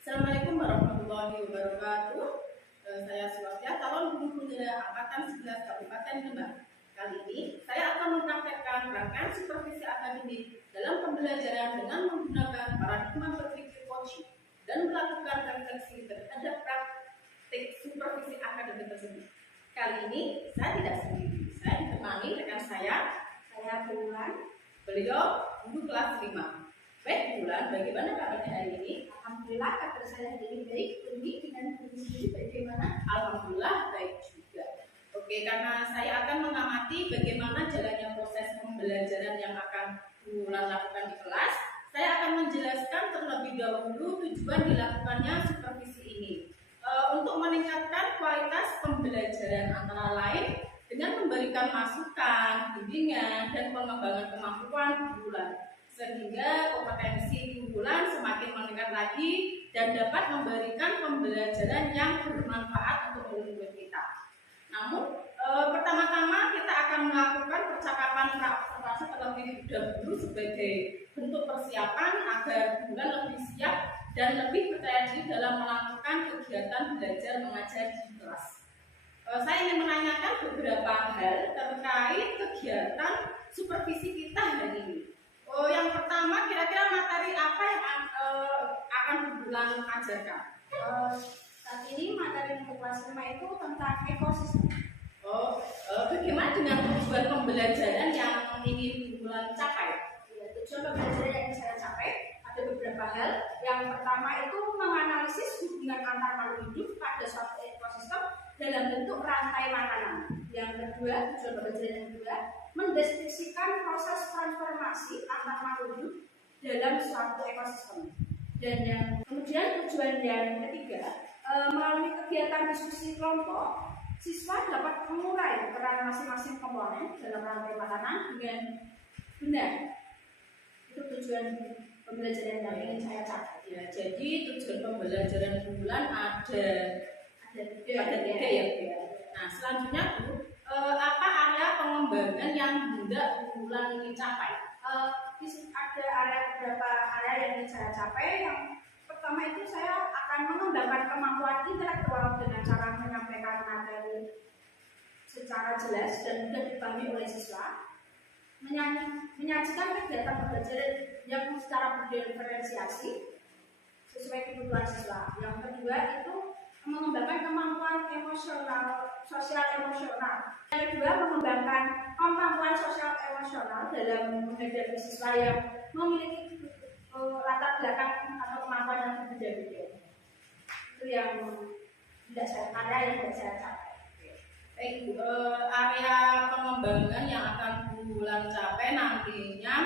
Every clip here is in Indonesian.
Assalamualaikum warahmatullahi wabarakatuh. Saya Swastia, calon guru pembina angkatan 11 Kabupaten Demak. Kali ini saya akan mempraktekkan rangkaian supervisi akademik dalam pembelajaran dengan menggunakan paradigma berpikir coaching dan melakukan refleksi terhadap praktik supervisi akademik tersebut. Kali ini saya tidak sendiri, saya ditemani rekan saya Bulan. Beliau guru kelas 5. Baik Bulan, bagaimana kabarnya hari ini? Alhamdulillah kabar saya hari ini baik. Ini dengan guru sendiri bagaimana? Alhamdulillah baik juga. Oke, karena saya akan mengamati bagaimana jalannya proses pembelajaran yang akan Bulan lakukan di kelas, saya akan menjelaskan terlebih dahulu tujuan dilakukannya supervisi ini. Untuk meningkatkan kualitas pembelajaran antara lain dengan memberikan masukan, bimbingan, dan pengembangan kemampuan Bulan, sehingga kompetensi Bulan semakin meningkat lagi dan dapat memberikan pembelajaran yang bermanfaat untuk murid kita. Namun, pertama-tama kita akan melakukan percakapan pra-observasi terlebih dahulu sebagai bentuk persiapan agar Bulan lebih siap dan lebih percaya diri dalam melakukan kegiatan belajar mengajar di kelas. Saya ingin menanyakan beberapa hal terkait kegiatan supervisi kita hari ini. Yang pertama, kira-kira materi apa yang akan Bulan ajarkan? Saat ini materi untuk kelas 5 itu tentang ekosistem. Bagaimana dengan tujuan pembelajaran yang ingin Bulan capai? Ya, tujuan pembelajaran yang saya capai ada beberapa hal. Yang pertama itu menganalisis hubungan antar makhluk hidup pada suatu ekosistem dalam bentuk rantai makanan. Yang kedua, tujuan pembelajaran yang kedua, mendeskripsikan proses transformasi antar makhluk hidup dalam suatu ekosistem. Dan yang kemudian tujuan yang ketiga, melalui kegiatan diskusi kelompok, siswa dapat mengurai peran masing-masing komponen dalam rantai makanan dengan benar. Itu tujuan pembelajaran yang ingin saya capai. Ya, jadi tujuan pembelajaran Bulan ada tiga ya. Nah, selanjutnya Bu, apa area pengembangan yang hendak Bulan ingin capai? Ada beberapa area yang ingin saya capai. Yang pertama itu saya akan mengembangkan kemampuan intelektual dengan cara menyampaikan materi secara jelas dan mudah dipahami oleh siswa, menyajikan kegiatan pembelajaran yang secara berdiferensiasi sesuai kebutuhan siswa. Yang kedua itu mengembangkan kemampuan sosial emosional. Yang kedua, mengembangkan kemampuan sosial emosional dalam menghadapi siswa yang memiliki latar belakang atau kemampuan yang berbeda-beda. Itu yang area yang tidak saya capai. Baik Bu, area pengembangan yang akan Bulan capai nantinya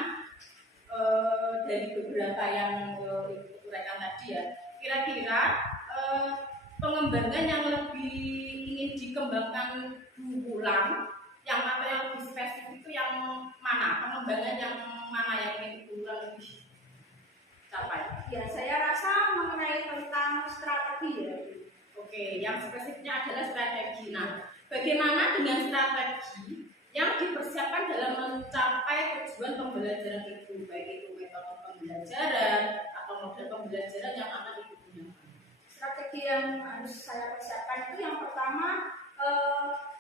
dari beberapa yang Ibu uraikan tadi ya. Kira-kira pengembangan yang lebih ingin dikembangkan Bulan yang atau yang lebih spesifik itu yang mana? Pengembangan yang mana yang ingin Bulan lebih capai? Ya, saya rasa mengenai tentang strategi ya. Oke, yang spesifiknya adalah strategi. Nah, bagaimana dengan strategi yang dipersiapkan dalam mencapai tujuan pembelajaran itu, baik itu metode pembelajaran atau model pembelajaran yang akan digunakan? Strategi yang harus saya persiapkan itu yang pertama,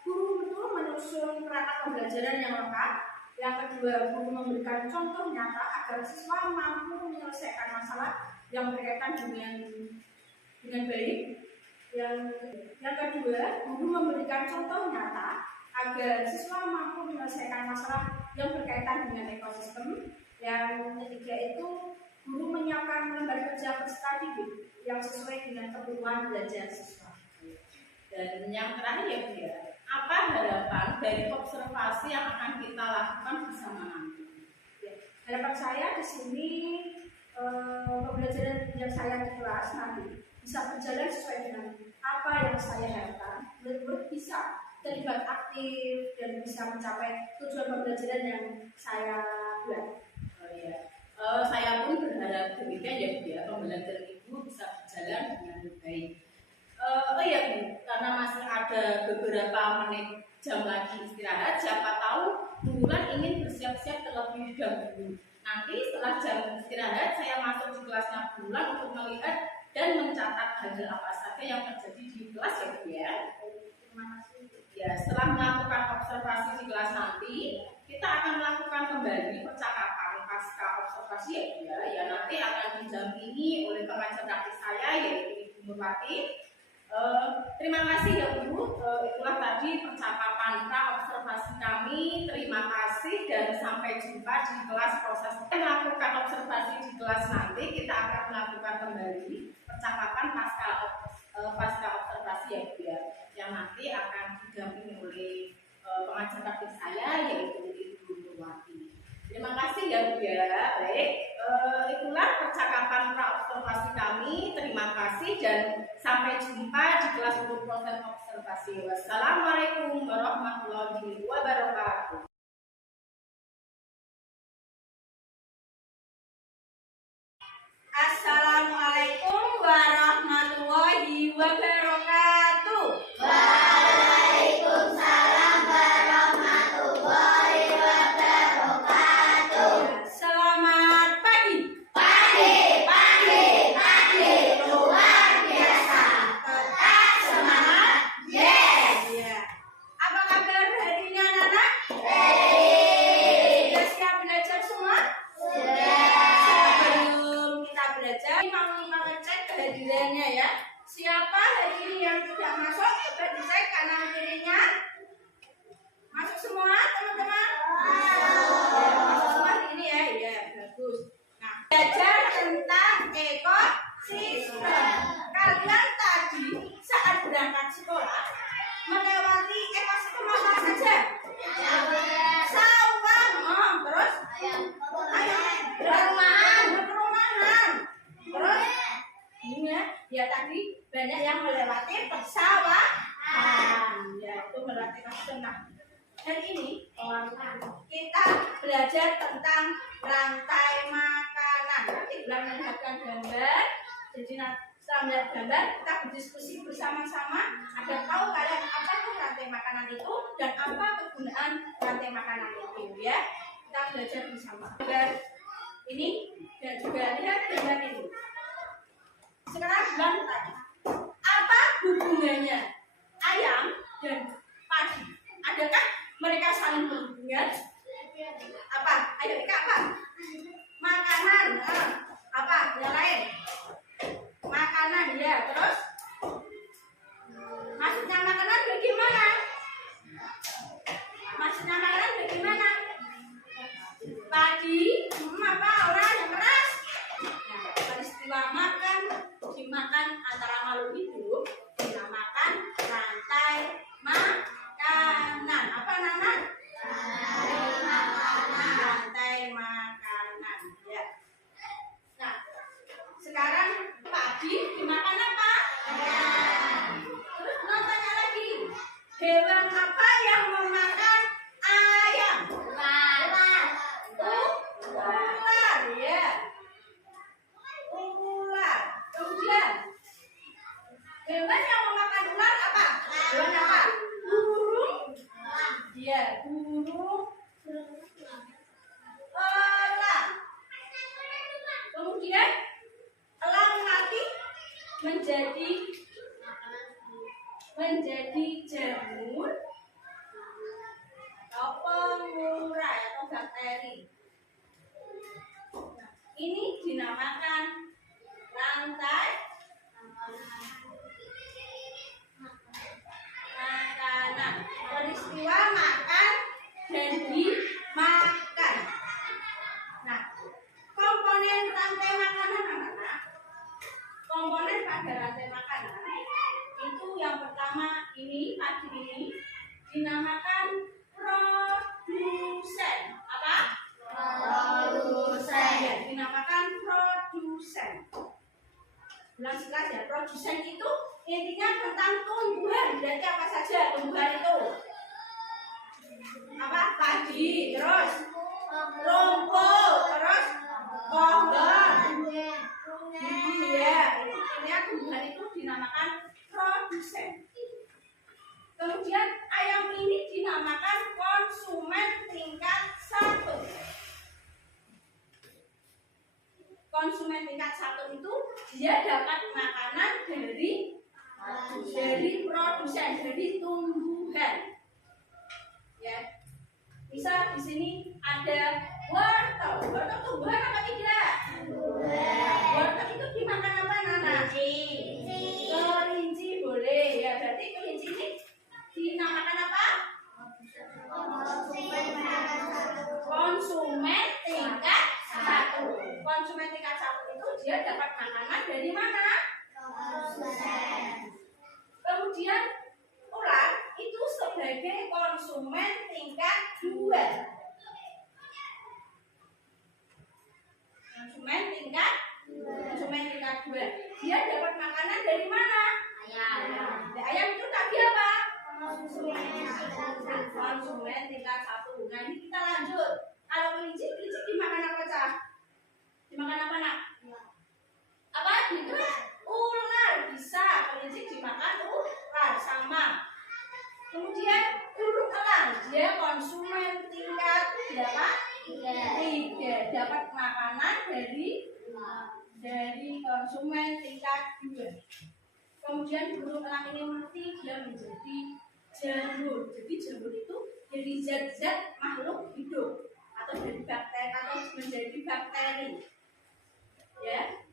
guru betul menyusun perangkat pembelajaran yang lengkap. Yang kedua, guru memberikan contoh nyata agar siswa mampu menyelesaikan masalah yang berkaitan dengan baik. Yang kedua, guru memberikan contoh nyata agar siswa mampu menyelesaikan masalah yang berkaitan dengan ekosistem. Yang ketiga itu, guru menyiapkan lembar kerja peserta didik yang sesuai dengan kebutuhan belajar siswa. Dan yang terakhir ya Bu ya, apa harapan dari observasi yang akan kita lakukan bersama nanti? Ya, harapan saya di sini pembelajaran yang saya di kelas nanti bisa berjalan sesuai dengan apa yang saya harapkan. Murid-murid bisa terlibat aktif dan bisa mencapai tujuan pembelajaran yang saya buat. Saya pun berharap demikian ya Bu ya, pembelajaran Ibu bisa berjalan dengan baik. Ya Bu, karena masih ada beberapa menit jam lagi istirahat, siapa tahu Bulan ingin bersiap-siap terlebih dahulu. Nanti setelah jam istirahat saya masuk di kelasnya Bulan untuk melihat dan mencatat hal apa saja yang terjadi di kelas ya Bu ya. Terima kasih. Ya, setelah melakukan observasi di kelas nanti, kita akan melakukan kembali percakapan pasca observasi ya Bu ya. Ya nanti akan didampingi oleh pengajar praktik saya yaitu Ibu Nurwati. Terima kasih ya Bu. Itulah tadi percakapan pra observasi kami. Terima kasih dan sampai jumpa di kelas proses. Kita melakukan observasi di kelas nanti, kita akan melakukan kembali percakapan pasca observasi ya Bu ya. Yang nanti akan didampingi oleh pengajar praktik saya yaitu Ibu Nurwati. Terima kasih ya Bu ya. Baik, itulah percakapan pra observasi kami. Terima kasih dan sampai jumpa di kelas untuk proses observasi. Wassalamualaikum warahmatullahi wabarakatuh. Assalamualaikum warahmatullahi wabarakatuh. Waalaikumsalam warahmatullahi wabarakatuh. Selamat pagi. Pagi, luar biasa. Tetap semangat, yes. Ya. Apa kabar hari ini anak-anak? Baik. Sudah siap belajar semua? Sudah. Sebelum kita belajar, mau mengecek kehadirannya ya. Siapa hari ini yang tidak masuk? Coba dicek kanan kirinya. Masuk semua teman-teman? Ya, masuk semua hari ini ya. Ya, bagus. Nah, belajar tentang ekosistem. Kalian tadi saat berangkat sekolah melewati ekosistem apa saja? Sawah, terus perumahan. Terus ya tadi banyak yang melewati persawahan. Ya itu melewati ekosistem. Nah, hari ini kita belajar tentang rantai makanan. Nanti Bang melihatkan gambar. Jadi setelah melihat gambar kita berdiskusi bersama-sama agar tahu kalian apa itu rantai makanan itu dan apa kegunaan rantai makanan itu ya. Kita belajar bersama. Gambar ini dan juga lihat gambar ini. Sekarang Bang tanya, apa hubungannya ayam dan padi? Adakah mereka saling berhubungan? Apa? Ayo Ika, apa? Makanan. Apa? Yang lain? Makanan ya. Terus? Maksudnya makanan bagaimana? Maksudnya makanan bagaimana? Padi? Apa? Orang yang keras? Nah, peristiwa makan dimakan antara makhluk hidup dinamakan rantai makanan. Apa Nana? Rantai makanan. Ya. Nah, sekarang padi dimakan apa? Terus mau tanya lagi, hewan apa yang memakan ayam? Ular, ya. Ular. Kemudian hewan yang memakan ular apa? Hewan apa? Burung. Iya, burung. Elang. Kemudian elang mati menjadi jamur atau pengurai atau bakteri. Nah, ini dinamakan rantai makanan. Peristiwa makan dan dimakan. Nah, komponen rantai makanan anak-anak. Komponen pada rantai makanan itu yang pertama ini tadi ini dinamakan produsen. Apa? Produsen. Ya, dinamakan produsen. Ulang sekali ya, produsen itu intinya tentang tumbuhan. Berarti apa saja tumbuhan itu? Apa? Padi, terus rumput, terus pohon. Ya, intinya tumbuhan itu dinamakan produsen. Kemudian ayam ini dinamakan konsumen tingkat 1. konsumen tingkat 1 itu dia dapat makanan dari produsen, dari tumbuhan. Ya. Bisa di sini ada wortel. Wortel tumbuhan apa tidak? Wortel itu dimakan apa, Nana? Kelinci boleh. Ya, berarti kelinci ini dinamakan apa? Konsumen tingkat 1. Konsumen tingkat 1 itu dia dapat makanan dari mana? Kemudian ular itu sebagai konsumen tingkat 2. Konsumen tingkat 2. Dia dapat makanan dari mana? Ayam itu tadi apa? Konsumen tingkat 1. Nah, ini kita lanjut. Kalau kelinci dimakan apa, Cah? Dimakan apa, Nak? Apa? Itu ular. Bisa kelinci dimakan ular sama. Kemudian burung elang, dia konsumen tingkat berapa? 3. Dapat makanan dari konsumen tingkat 2. Kemudian burung elang ini mati, dia menjadi jamur. Jadi jamur itu jadi zat-zat makhluk hidup atau dari bakteri atau menjadi bakteri. Ya,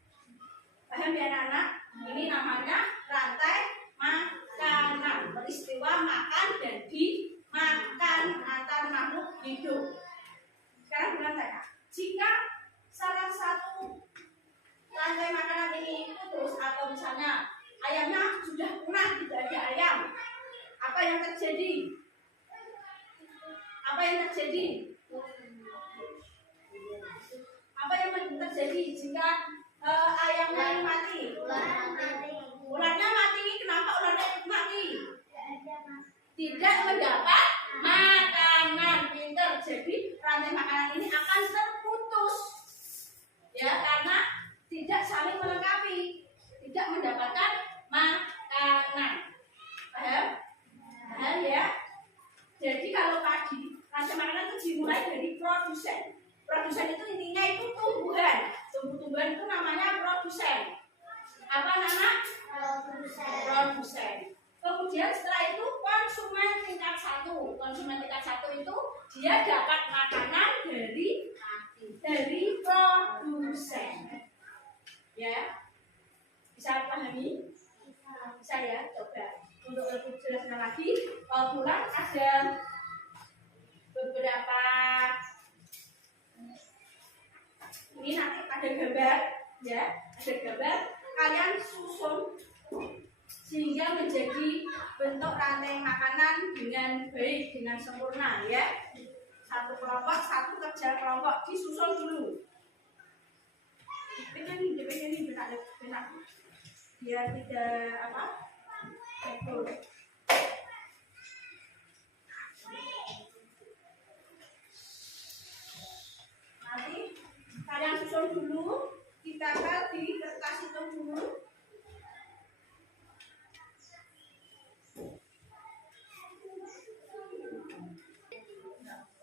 paham ya anak-anak? Ini namanya rantai makanan, peristiwa makan dan dimakan antar makhluk hidup. Sekarang bilang saya, jika salah satu rantai makanan ini putus atau misalnya ayamnya sudah punah, tidak ada ayam, apa yang terjadi? Apa yang terjadi jika ayamnya mati? Ularnya mati. Kenapa ularnya mati? Tidak mendapat makanan. Pinter. Jadi rantai makanan ini akan terputus. Ya, karena tidak saling melengkapi, tidak mendapatkan makanan. Paham? Paham ya? Jadi kalau tadi rantai makanan itu dimulai dari produsen. Produsen itu intinya itu tumbuhan. Tumbuh-tumbuhan itu namanya produsen. Apa Nana? Produsen. Kemudian setelah itu konsumen tingkat 1. Konsumen tingkat 1 itu dia dapat makanan dari produsen. Ya, bisa pahami? Bisa ya, coba. Untuk lebih jelasnya lagi, kalau pulang ada beberapa. Ini nanti ada gambar, ya, ada gambar. Kalian susun sehingga menjadi bentuk rantai makanan dengan baik, dengan sempurna, ya. Satu kelompok, satu kerja kelompok, disusun dulu. Ini benar, biar tidak apa? Betul. Nanti kalian susun dulu, ditempel di kertas hitung dulu.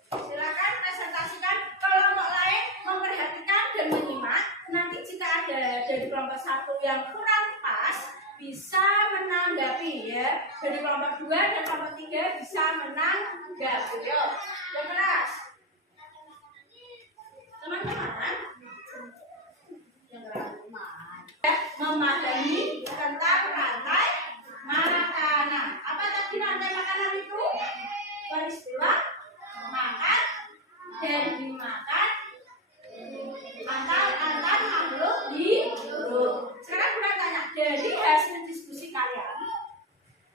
Silakan presentasikan. Kelompok lain memperhatikan dan menyimak. Nanti jika ada dari kelompok 1 yang kurang pas, bisa menanggapi, ya. Dari kelompok 2 dan kelompok 3 bisa menanggapi. Yuk, kelas. Teman-teman, memahami tentang rantai makanan. Apa tadi rantai makanan itu? Peristiwa makan dan dimakan antar makhluk hidup. Sekarang kita tanya, dari hasil diskusi kalian,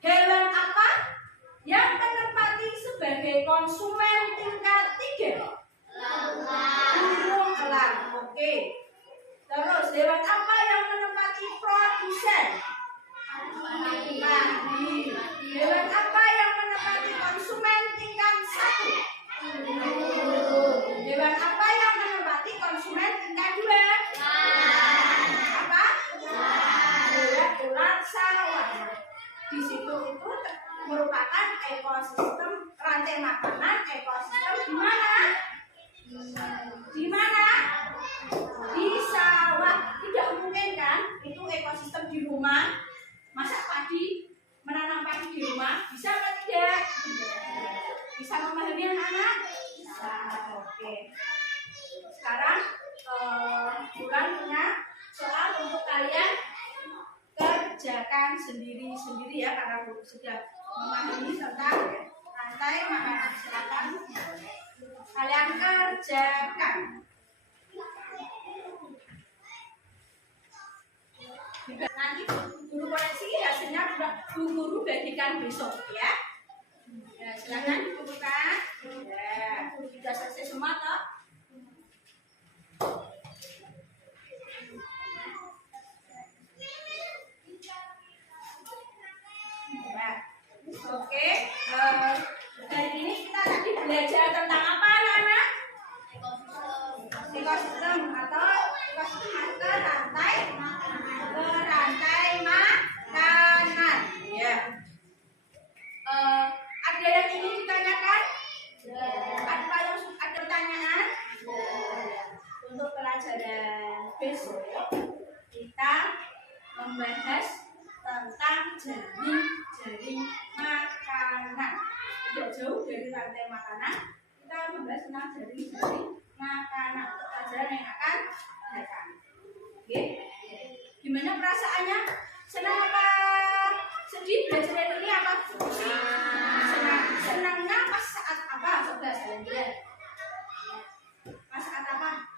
hewan apa yang menempati sebagai konsumen tingkat 3? Burung elang. Oke. Terus hewan apa yang menempati produsen? Babi. Hewan apa yang menempati konsumen tingkat 1? Hewan apa yang menempati konsumen tingkat 2? Apa? Ular sawah. Di situ itu merupakan ekosistem rantai makanan, ekosistem di mana? Di mana? di sawah. Tidak mungkin kan? Itu ekosistem di rumah. Masak padi, menanam padi di rumah, bisa atau tidak? Bisa memahami anak-anak? Bisa. Oke. Sekarang Bulan punya soal untuk kalian kerjakan sendiri-sendiri ya, karena sudah memahami tentang rantai makanan. Silakan kalian kerjakan. Nanti guru koreksi hasilnya Bu Guru bagikan besok ya. Ya, silakan dibukukan. Ya, sudah selesai semua toh? Ya. Oke, dari ini kita tadi belajar tentang apa anak-anak? Ekosistem atau rantai makanan. Ya. Ada yang ingin ditanyakan? Apa yang ada pertanyaan? Untuk pelajaran besok kita membahas tentang jaring makanan. Tidak jauh dari rantai makanan, kita membahas tentang jaring makanan. Pelajaran yang akan datang. Oke? Gimana perasaannya? Senang apa sedih belajar ini apa? Senang. Senangnya pas saat apa? Coba saya lihat. Pas saat apa?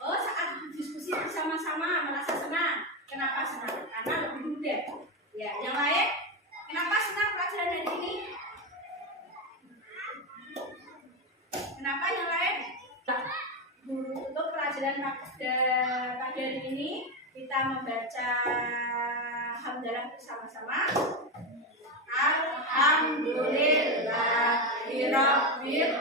Oh, saat diskusi bersama-sama merasa senang. Kenapa senang? Karena lebih mudah. Ya, yang lain? Kenapa senang pelajaran hari ini? Kenapa yang lain? Untuk pelajaran pada hari ini kita membaca hamdalah bersama-sama. Alhamdulillahirabbil